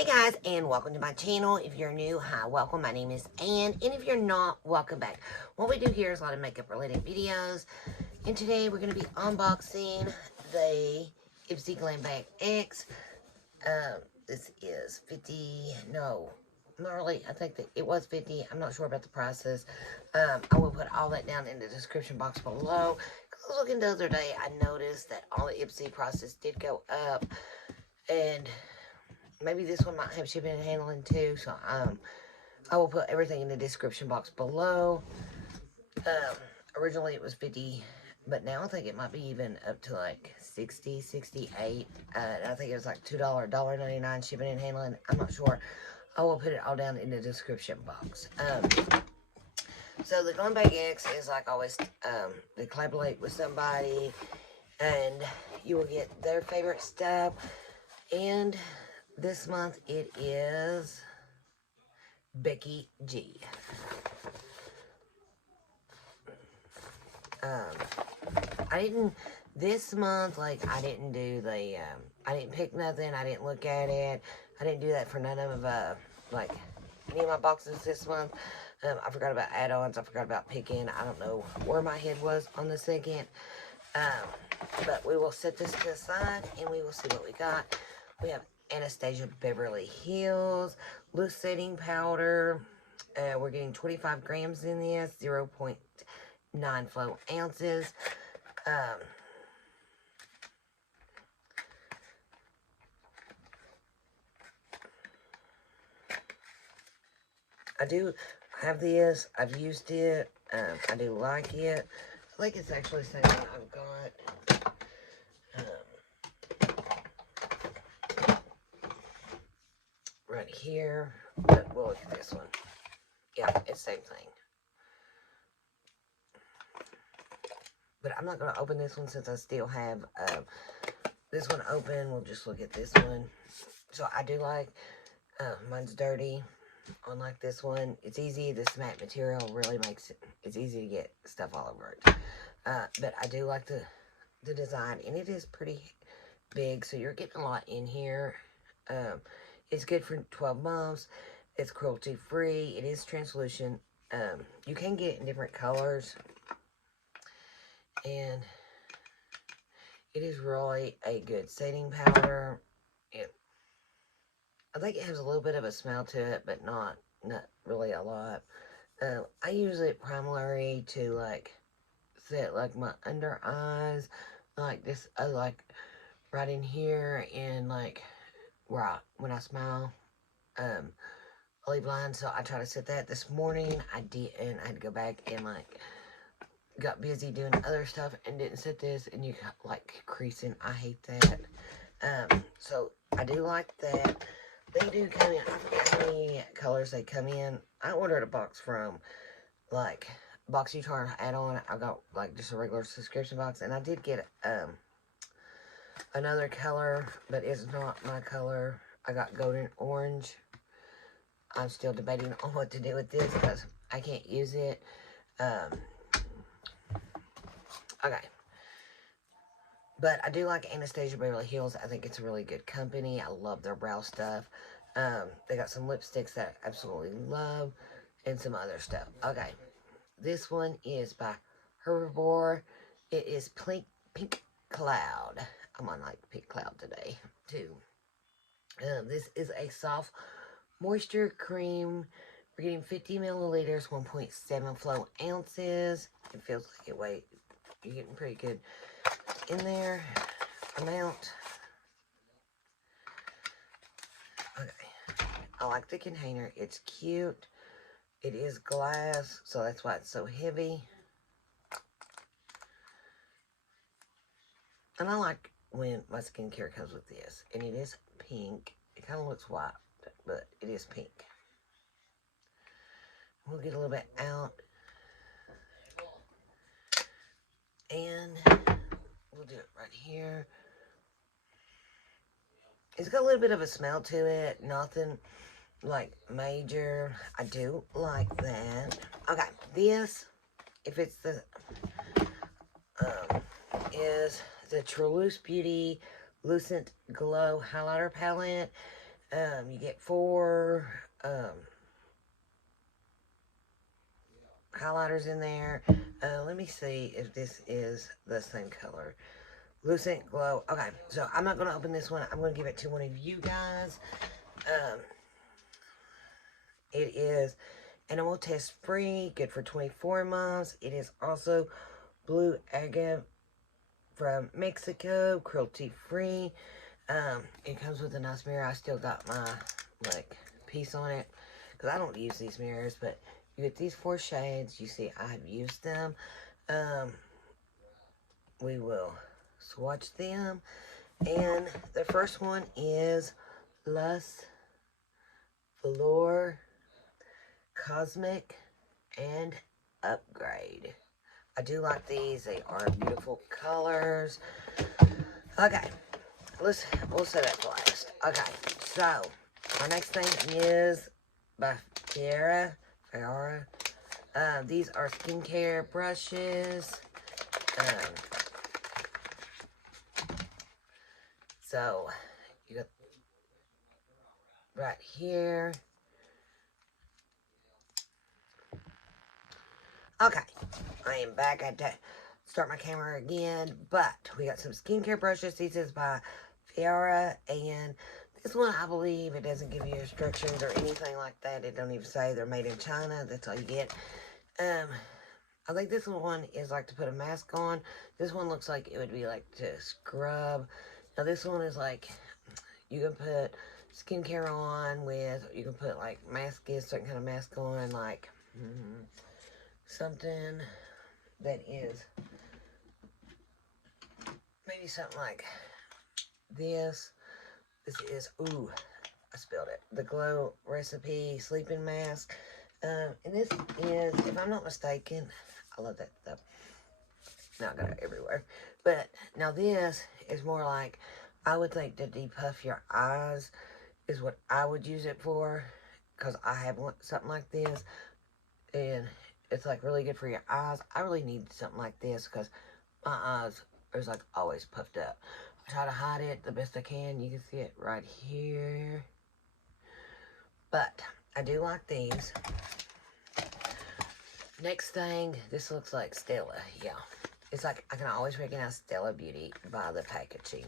Hey guys, and welcome to my channel. If you're new, hi, welcome. My name is Ann, and if you're not, welcome back. What we do here is a lot of makeup related videos, and today we're going to be unboxing the Ipsy Glam Bag X. This is 50, no, not really, I think that it was 50, I'm not sure about the prices. I will put all that down in the description box below. Because I was looking the other day, I noticed that all the Ipsy prices did go up, and maybe this one might have shipping and handling too, so I will put everything in the description box below. Originally it was 50, but now I think it might be even up to like 60, 68. And I think it was like $2, $1.99 shipping and handling. I'm not sure. I will put it all down in the description box. So the Glam Bag X is like always, they collaborate with somebody, and you will get their favorite stuff. And this month it is Becky G. I didn't, this month, like, I didn't do the, I didn't pick nothing, I didn't look at it, I didn't do that for none of, like, any of my boxes this month. I forgot about add-ons, I forgot about picking, I don't know where my head was on the second. But we will set this to the side, and we will see what we got. We have Anastasia Beverly Hills loose setting powder. We're getting 25 grams in this, 0.9 flow ounces. I do have this. I've used it. I do like it. I think it's actually the same one I've got. Right here. But we'll look at this one. Yeah, it's the same thing. But I'm not going to open this one since I still have this one open. We'll just look at this one. So I do like, mine's dirty. Unlike this one, it's easy. This matte material really makes it's easy to get stuff all over it. But I do like the design, and it is pretty big, so you're getting a lot in here. It's good for 12 months. It's cruelty free. It is translucent. You can get it in different colors, and it is really a good setting powder. I think it has a little bit of a smell to it, but not really a lot. I use it primarily to like set like my under eyes, like this, like right in here, and like right when I smile, I leave lines. So I try to set that. This morning I did, and I had to go back and like got busy doing other stuff and didn't set this, and you got like creasing. I hate that. So I do like that. They do come in, I forget how many colors they come in. I ordered a box from, like, Box U-Turn add-on. I got, like, just a regular subscription box. And I did get, another color, but it's not my color. I got golden orange. I'm still debating on what to do with this because I can't use it. Okay. But I do like Anastasia Beverly Hills. I think it's a really good company. I love their brow stuff. They got some lipsticks that I absolutely love, and some other stuff. Okay. This one is by Herbivore. It is Pink Cloud. I'm on like Pink Cloud today, too. This is a soft moisture cream. We're getting 50 milliliters, 1.7 flow ounces. It feels like it weighs. You're getting pretty good in there amount. Okay, I like the container. It's cute. It is glass, so that's why it's so heavy. And I like when my skincare comes with this, and it is pink. It kind of looks white, but it is pink. We'll get a little bit out, and we'll do it right here. It's got a little bit of a smell to it. Nothing like major. I do like that. Okay, this, if it's the, is the True Loose Beauty Lucent Glow Highlighter Palette. You get 4 highlighters in there. Let me see if this is the same color. Lucent Glow. Okay, so I'm not going to open this one. I'm going to give it to one of you guys. It is animal test free, good for 24 months. It is also blue agave from Mexico, cruelty free. It comes with a nice mirror. I still got my like piece on it because I don't use these mirrors, but you get these 4 shades. You see, I've used them. We will swatch them, and the first one is Lust Velour Cosmic and Upgrade. I do like these. They are beautiful colors. Okay, we'll say that for last. Okay, so our next thing is by Fiora. These are skincare brushes. So you got right here. Okay, I am back. I had to start my camera again, but we got some skincare brushes. This is by Fiora, and this one, I believe, it doesn't give you instructions or anything like that. It don't even say they're made in China. That's all you get. I think this one is like to put a mask on. This one looks like it would be like to scrub. Now this one is like, you can put skincare on with, you can put like certain kind of mask on, like something that is maybe something like this. This is, ooh, I spilled it. The Glow Recipe Sleeping Mask. And this is, if I'm not mistaken, I love that stuff. Now I got it everywhere. But now this is more like, I would think to depuff your eyes is what I would use it for. Because I have something like this. And it's like really good for your eyes. I really need something like this because my eyes are like always puffed up. I try to hide it the best I can. You can see it right here. But I do like these. Next thing, this looks like Stella. Yeah. It's like I can always recognize Stella Beauty by the packaging.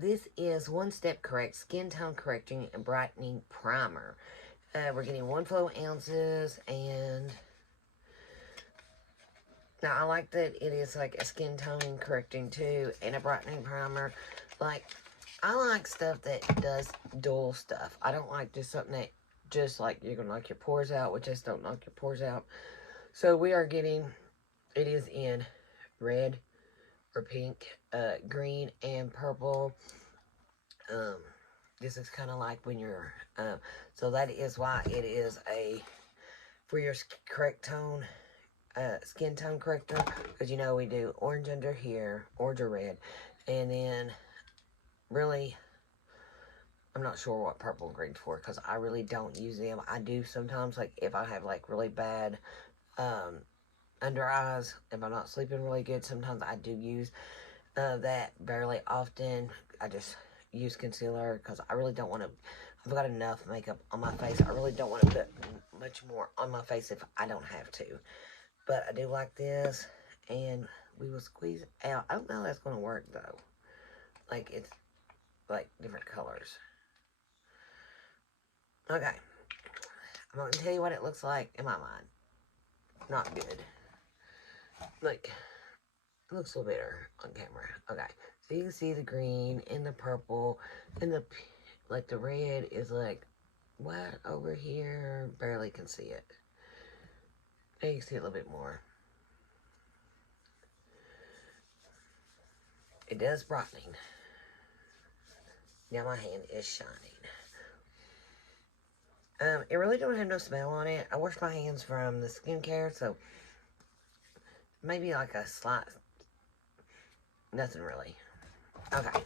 This is One Step Correct Skin Tone Correcting and Brightening Primer. We're getting 1 full ounces, and now I like that it is like a skin toning correcting too and a brightening primer. Like, I like stuff that does dual stuff. I don't like just something that just like you're gonna knock your pores out, which just don't knock your pores out. So we are getting, it is in red or pink, green and purple. This is kind of like when you're, so that is why it is for your correct tone, skin tone corrector, because you know we do orange under here, orange or red, and then really, I'm not sure what purple and green's for, because I really don't use them. I do sometimes, like if I have like really bad under eyes, if I'm not sleeping really good, sometimes I do use that fairly often. I just use concealer because I really don't want to, I've got enough makeup on my face. I really don't want to put much more on my face if I don't have to. But I do like this, and we will squeeze it out. I don't know how that's going to work though. Like, it's like different colors. Okay, I'm going to tell you what it looks like in my mind. Not good. Like, it looks a little better on camera. Okay, so you can see the green and the purple, and the red is like what over here? Barely can see it. Now you can see it a little bit more. It does brightening. Now my hand is shining. It really don't have no smell on it. I wash my hands from the skincare, so maybe like a slight, nothing really. Okay.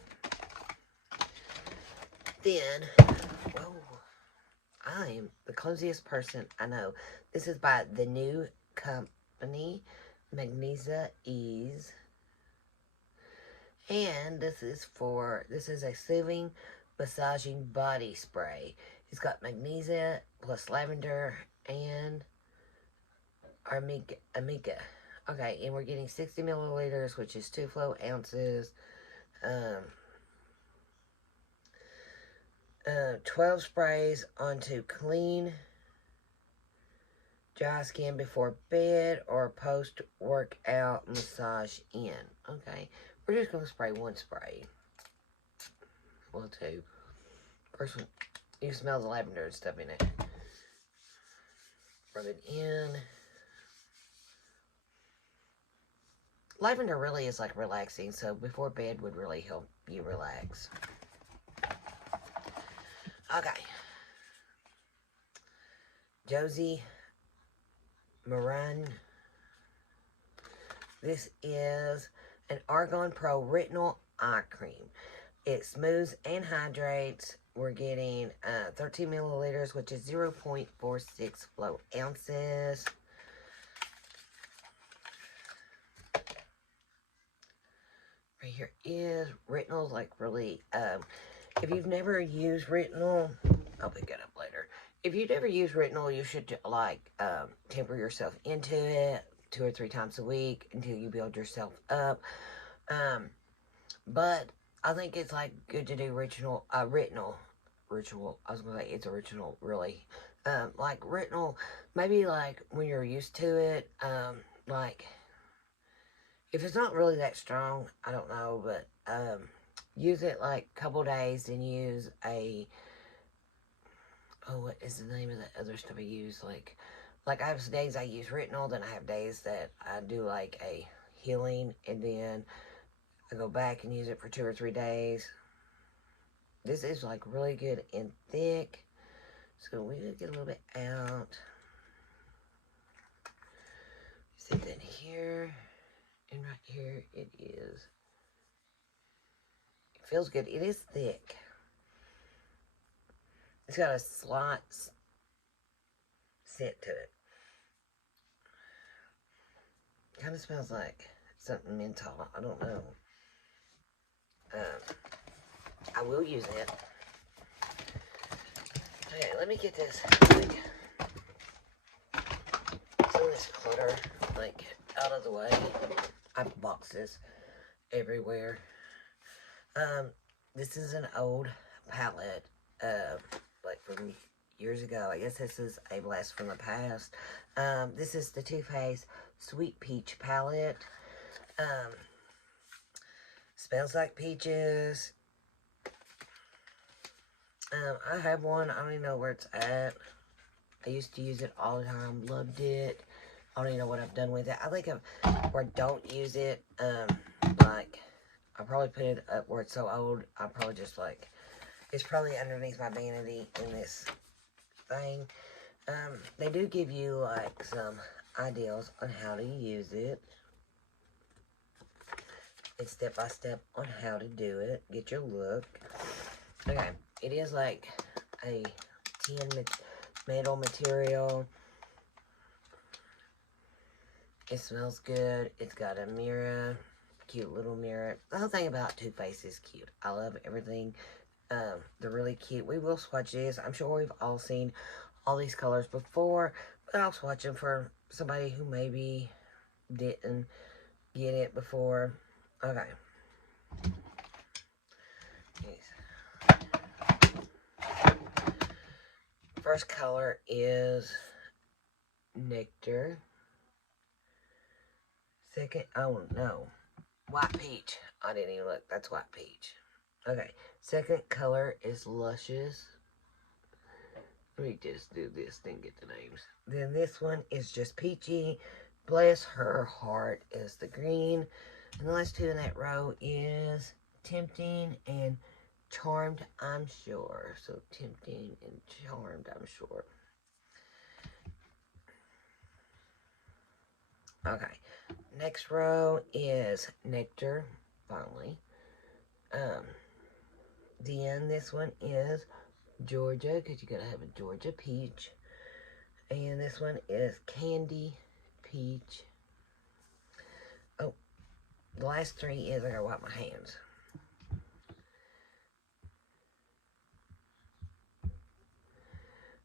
Then, whoa, I am the clumsiest person I know. This is by the new company, Magnesia Ease. And this is a soothing massaging body spray. It's got magnesia plus lavender and Amica. Okay, and we're getting 60 milliliters, which is 2 flow ounces. 12 sprays onto clean, dry skin before bed or post-workout massage in. Okay, we're just going to spray one spray. Well, two. First one, you can smell the lavender and stuff in it. Rub it in. Lavender really is like relaxing, so before bed would really help you relax. Okay. Josie Moran. This is an Argan Pro Retinol Eye Cream. It smooths and hydrates. We're getting 13 milliliters, which is 0.46 flow ounces. Right here is retinol's like really, if you've never used retinol, I'll pick it up later. If you've never used retinol, you should like temper yourself into it 2 or 3 times a week until you build yourself up. But I think it's like good to do retinol. I was gonna say it's original, really. Like retinol, maybe like when you're used to it, like if it's not really that strong, I don't know, but use it like a couple days and use a, oh, what is the name of the other stuff I use? Like I have days I use retinol, then I have days that I do like a healing, and then I go back and use it for 2 or 3 days. This is like really good and thick, so we could get a little bit out. Sit in here, and right here it is. It feels good. It is thick. It's got a slight scent to it. Kind of smells like something menthol. I don't know. I will use it. Okay, let me get this, like, some of this clutter, like, out of the way. I have boxes everywhere. This is an old palette, like from years ago. I guess this is a blast from the past. This is the Too Faced Sweet Peach palette. Smells like peaches. I have one. I don't even know where it's at. I used to use it all the time. Loved it. I don't even know what I've done with it. I think where I don't use it, like, I probably put it up where it's so old. I probably just, like, it's probably underneath my vanity in this thing. They do give you, like, some ideas on how to use it. It's step by step on how to do it. Get your look. Okay, it is like a tin metal material. It smells good. It's got a mirror, cute little mirror. The whole thing about Too Faced is cute. I love everything. They're really cute. We will swatch this. I'm sure we've all seen all these colors before, but I'll swatch them for somebody who maybe didn't get it before. Okay. First color is Nectar. Second, oh no, White Peach. I didn't even look. That's White Peach. Okay. Second color is Luscious. Let me just do this, then get the names. Then this one is just Peachy. Bless Her Heart is the green. And the last two in that row is Tempting and Charmed, I'm sure. So Tempting and Charmed, I'm sure. Okay. Next row is Nectar, finally. Then this one is Georgia, because you gotta have a Georgia peach. And this one is Candy Peach. Oh, the last three is, I gotta wipe my hands.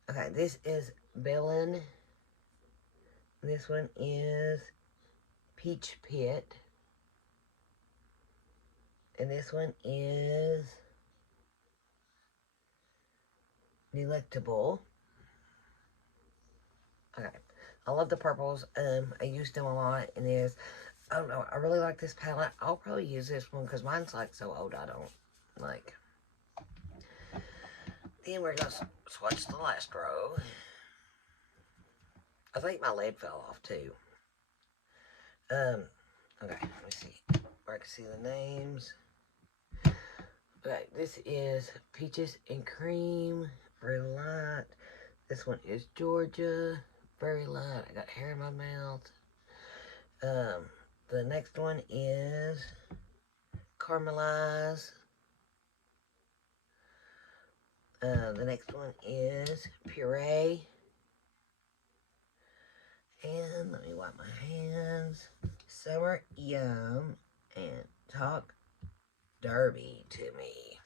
Okay, this is Bellin. This one is Peach Pit. And this one is Delectable. Okay. I love the purples. I used them a lot in this. I don't know. I really like this palette. I'll probably use this one because mine's like so old I don't like. Then we're going to swatch the last row. I think my lid fell off too. Okay, let me see where I can see the names. Okay, this is Peaches and Cream, very light. This one is Georgia, very light. I got hair in my mouth. The next one is Caramelize. The next one is Puree. And let me wipe my hands. Summer Yum and Talk Derby to me.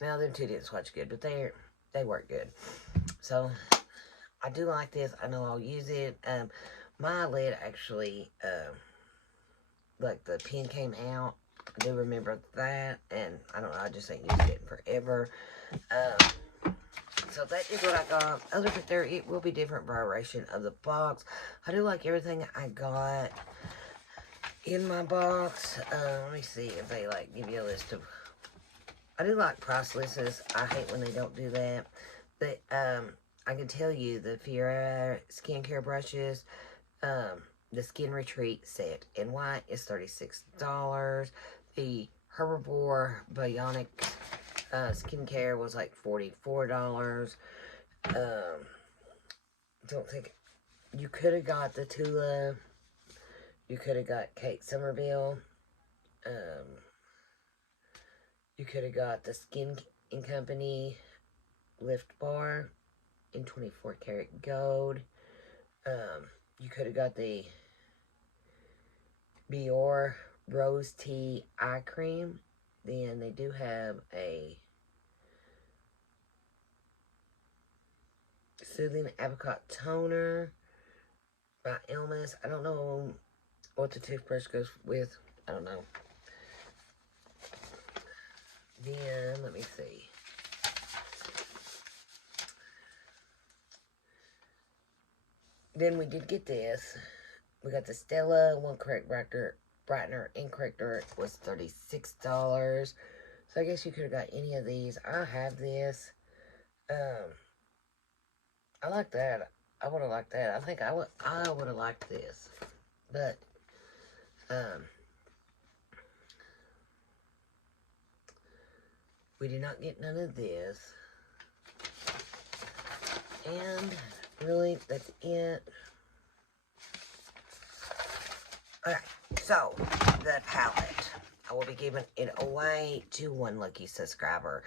Now, them two didn't swatch good, but they work good. So, I do like this. I know I'll use it. My lid actually, like the pin came out. I do remember that, and I don't know, I just ain't used it in forever. So that is what I got. Other than there, it will be different variation of the box. I do like everything I got in my box. Let me see if they like give you a list of. I do like price lists. I hate when they don't do that. But I can tell you the Fiora skincare brushes, the Skin Retreat set in white is $36. The Herbivore Bionic skincare was like $44. Don't think you could have got the Tula. You could have got Kate Somerville. You could have got the Skin and Company Lift Bar in 24 karat gold. You could have got the Biore Rose Tea Eye Cream. Then they do have a Soothing Apricot Toner by Elmis. I don't know what the toothbrush goes with. I don't know. Then, let me see. Then we did get this. We got the Stella One Correct Brightener and Corrector was $36. So I guess you could have got any of these. I have this. I like that. I would have liked that. I think I would have liked this. But we did not get none of this. And really, that's it. Alright, so the palette. I will be giving it away to one lucky subscriber.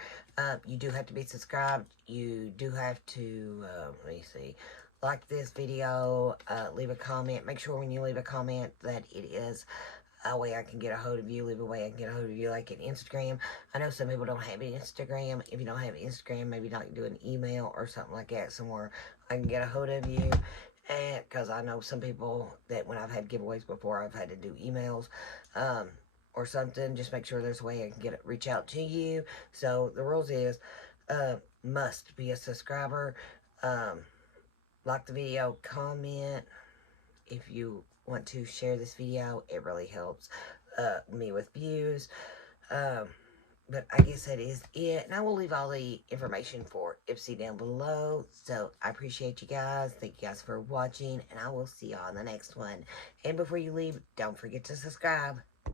You do have to be subscribed. You do have to, let me see, like this video, leave a comment. Make sure when you leave a comment that it is a way I can get a hold of you. Leave a way I can get a hold of you, like an Instagram. I know some people don't have an Instagram. If you don't have an Instagram, maybe not do an email or something like that somewhere I can get a hold of you. And because I know some people that when I've had giveaways before, I've had to do emails or something. Just make sure there's a way I can reach out to you. So the rules is must be a subscriber. Like the video, comment. If you want to share this video, it really helps me with views. But I guess that is it. And I will leave all the information for Ipsy down below. So I appreciate you guys. Thank you guys for watching. And I will see y'all in the next one. And before you leave, don't forget to subscribe.